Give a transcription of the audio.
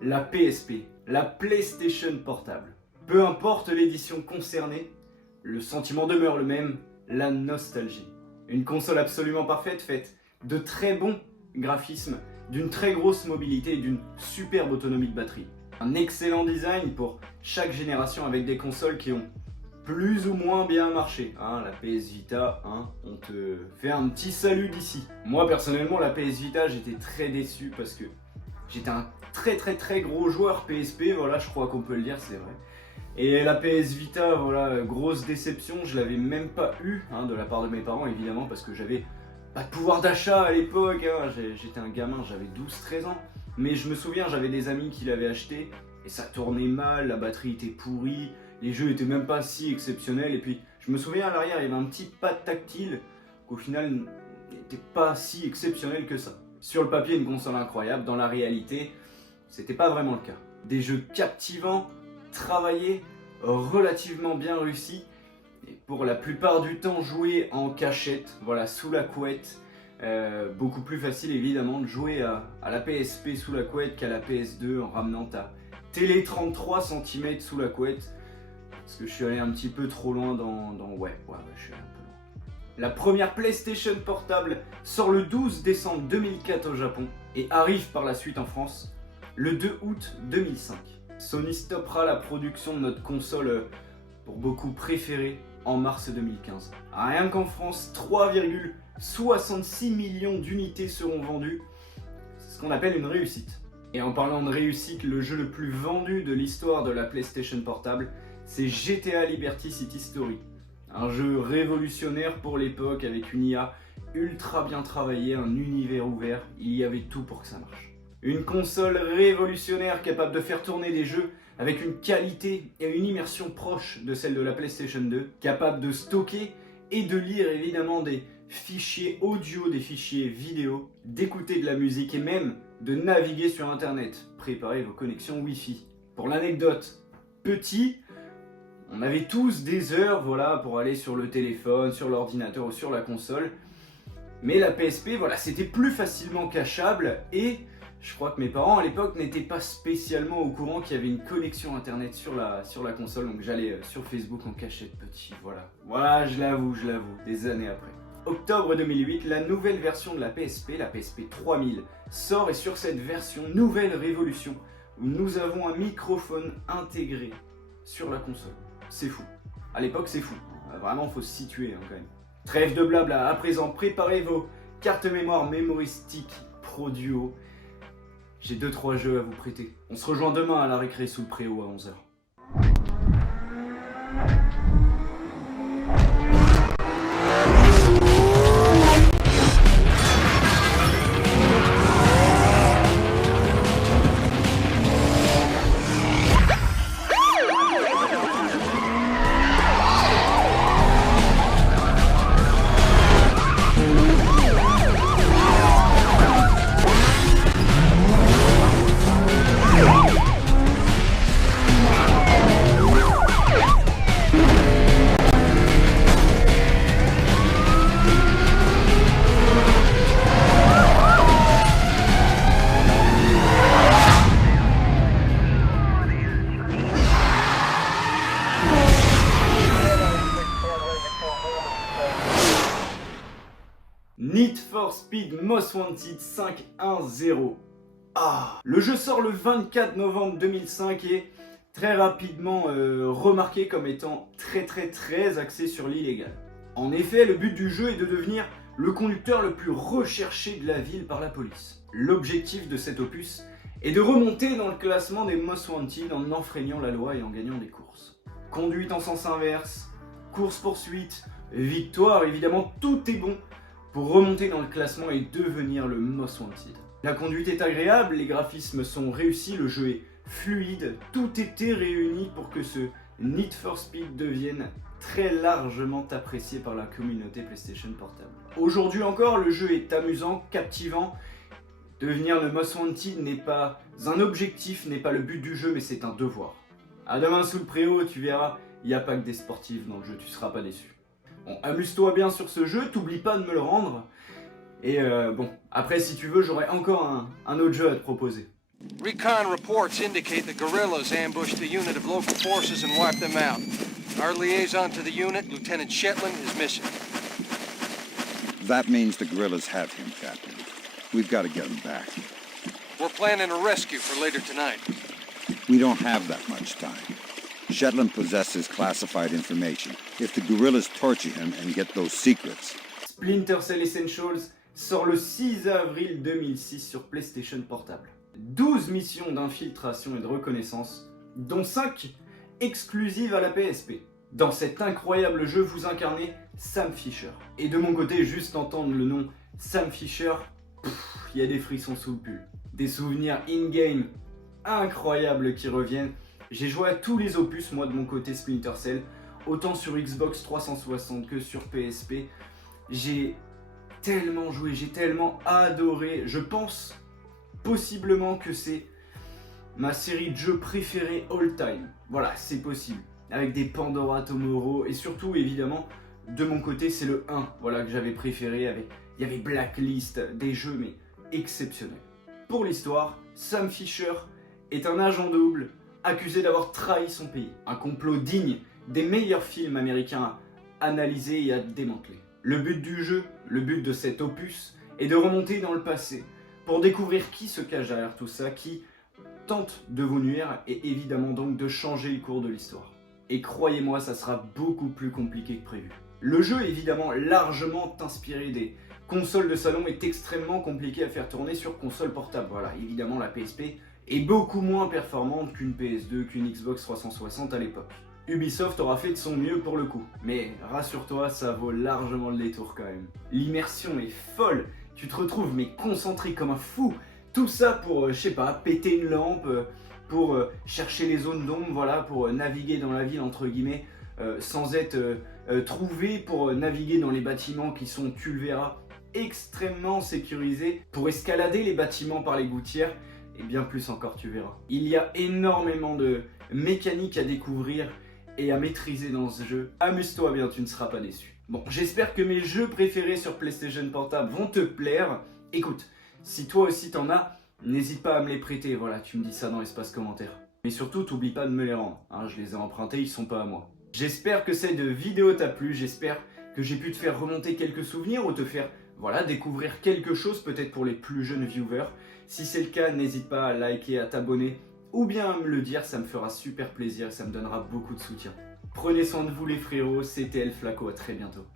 la PSP, la PlayStation Portable. Peu importe l'édition concernée, le sentiment demeure le même, la nostalgie. Une console absolument parfaite, faite de très bons graphismes, d'une très grosse mobilité et d'une superbe autonomie de batterie. Un excellent design pour chaque génération avec des consoles qui ont plus ou moins bien marché. La PS Vita, on te fait un petit salut d'ici. Moi personnellement, la PS Vita, j'étais très déçu parce que j'étais un très gros joueur PSP, voilà, je crois qu'on peut le dire, c'est vrai. Et la PS Vita, voilà, grosse déception, je l'avais même pas eu de la part de mes parents évidemment parce que j'avais pas de pouvoir d'achat à l'époque, j'étais un gamin, j'avais 12-13 ans. Mais je me souviens, j'avais des amis qui l'avaient acheté et ça tournait mal, la batterie était pourrie, les jeux étaient même pas si exceptionnels. Et puis je me souviens à l'arrière, il y avait un petit pad tactile qu'au final n'était pas si exceptionnel que ça. Sur le papier, une console incroyable, dans la réalité, c'était pas vraiment le cas. Des jeux captivants, travaillés, relativement bien réussis, et pour la plupart du temps joués en cachette, voilà, sous la couette. Beaucoup plus facile évidemment de jouer à la PSP sous la couette qu'à la PS2 en ramenant ta télé 33 cm sous la couette. Parce que je suis allé un petit peu trop loin ouais, je suis allé un peu loin. La première PlayStation Portable sort le 12 décembre 2004 au Japon et arrive par la suite en France le 2 août 2005. Sony stoppera la production de notre console pour beaucoup préférée en mars 2015. Rien qu'en France, 3,66 millions d'unités seront vendues. C'est ce qu'on appelle une réussite. Et en parlant de réussite, le jeu le plus vendu de l'histoire de la PlayStation Portable, c'est GTA Liberty City Story. Un jeu révolutionnaire pour l'époque avec une IA ultra bien travaillée, un univers ouvert, il y avait tout pour que ça marche. Une console révolutionnaire capable de faire tourner des jeux avec une qualité et une immersion proche de celle de la PlayStation 2, capable de stocker et de lire évidemment des fichiers audio, des fichiers vidéo, d'écouter de la musique et même de naviguer sur internet. Préparez vos connexions Wi-Fi. Pour l'anecdote, petit, on avait tous des heures pour aller sur le téléphone, sur l'ordinateur ou sur la console. Mais la PSP, c'était plus facilement cachable et je crois que mes parents à l'époque n'étaient pas spécialement au courant qu'il y avait une connexion internet sur la console, donc j'allais sur Facebook en cachette petit, voilà, je l'avoue, des années après. Octobre 2008, la nouvelle version de la PSP 3000, sort et sur cette version, nouvelle révolution, où nous avons un microphone intégré sur la console. C'est fou. À l'époque, c'est fou. Vraiment, faut se situer quand même. Trêve de blabla, à présent, préparez vos cartes mémoire Memory Stick Pro Duo. J'ai 2-3 jeux à vous prêter. On se rejoint demain à la récré sous le préau à 11h. Need for Speed Most Wanted 5.1.0. Le jeu sort le 24 novembre 2005 et est très rapidement remarqué comme étant très axé sur l'illégal. En effet, le but du jeu est de devenir le conducteur le plus recherché de la ville par la police. L'objectif de cet opus est de remonter dans le classement des Most Wanted en enfreignant la loi et en gagnant des courses. Conduite en sens inverse, course-poursuite, victoire, évidemment tout est bon pour remonter dans le classement et devenir le Most Wanted. La conduite est agréable, les graphismes sont réussis, le jeu est fluide, tout était réuni pour que ce Need for Speed devienne très largement apprécié par la communauté PlayStation Portable. Aujourd'hui encore, le jeu est amusant, captivant. Devenir le Most Wanted n'est pas un objectif, n'est pas le but du jeu, mais c'est un devoir. À demain sous le préau, tu verras, il n'y a pas que des sportifs dans le jeu, tu seras pas déçu. Bon, amuse-toi bien sur ce jeu, t'oublie pas de me le rendre. Et après si tu veux, j'aurai encore un autre jeu à te proposer. Recon reports indicate the guerrillas ambushed the unit of local forces and wiped them out. Our liaison to the unit, Lieutenant Shetland, is missing. That means the guerrillas have him, Captain. We've got to get him back. We're planning a rescue for later tonight. We don't have that much time. Shetland possesses classified information. If the guerrillas torture him and get those secrets... Splinter Cell Essentials sort le 6 avril 2006 sur PlayStation Portable. 12 missions d'infiltration et de reconnaissance, dont 5 exclusives à la PSP. Dans cet incroyable jeu, vous incarnez Sam Fisher. Et de mon côté, juste entendre le nom Sam Fisher, il y a des frissons sous le pull. Des souvenirs in-game incroyables qui reviennent. J'ai joué à tous les opus, moi de mon côté Splinter Cell, autant sur Xbox 360 que sur PSP. J'ai tellement joué, j'ai tellement adoré. Je pense possiblement que c'est ma série de jeux préférée all time. Voilà, c'est possible. Avec des Pandora Tomorrow et surtout évidemment de mon côté c'est le 1 voilà, que j'avais préféré. Il y avait Blacklist, des jeux mais exceptionnels. Pour l'histoire, Sam Fisher est un agent double accusé d'avoir trahi son pays. Un complot digne des meilleurs films américains à analyser et à démanteler. Le but du jeu, le but de cet opus, est de remonter dans le passé pour découvrir qui se cache derrière tout ça, qui tente de vous nuire et évidemment donc de changer le cours de l'histoire. Et croyez-moi, ça sera beaucoup plus compliqué que prévu. Le jeu, évidemment, largement inspiré des consoles de salon, est extrêmement compliqué à faire tourner sur console portable. Voilà, évidemment, la PSP est beaucoup moins performante qu'une PS2, qu'une Xbox 360 à l'époque. Ubisoft aura fait de son mieux pour le coup, mais rassure-toi, ça vaut largement le détour quand même. L'immersion est folle, tu te retrouves mais concentré comme un fou. Tout ça pour, je sais pas, péter une lampe, pour chercher les zones d'ombre, voilà, pour naviguer dans la ville entre guillemets, sans être trouvé, pour naviguer dans les bâtiments qui sont, tu le verras, extrêmement sécurisés, pour escalader les bâtiments par les gouttières, et bien plus encore tu verras. Il y a énormément de mécaniques à découvrir et à maîtriser dans ce jeu. Amuse-toi bien, tu ne seras pas déçu. Bon, j'espère que mes jeux préférés sur PlayStation Portable vont te plaire. Écoute, si toi aussi t'en as, n'hésite pas à me les prêter, voilà, tu me dis ça dans l'espace commentaire. Mais surtout, t'oublies pas de me les rendre, hein, je les ai empruntés, ils sont pas à moi. J'espère que cette vidéo t'a plu, j'espère que j'ai pu te faire remonter quelques souvenirs ou te faire, voilà, découvrir quelque chose peut-être pour les plus jeunes viewers. Si c'est le cas, n'hésite pas à liker, à t'abonner ou bien à me le dire, ça me fera super plaisir et ça me donnera beaucoup de soutien. Prenez soin de vous les frérots, c'était El Flaco, à très bientôt.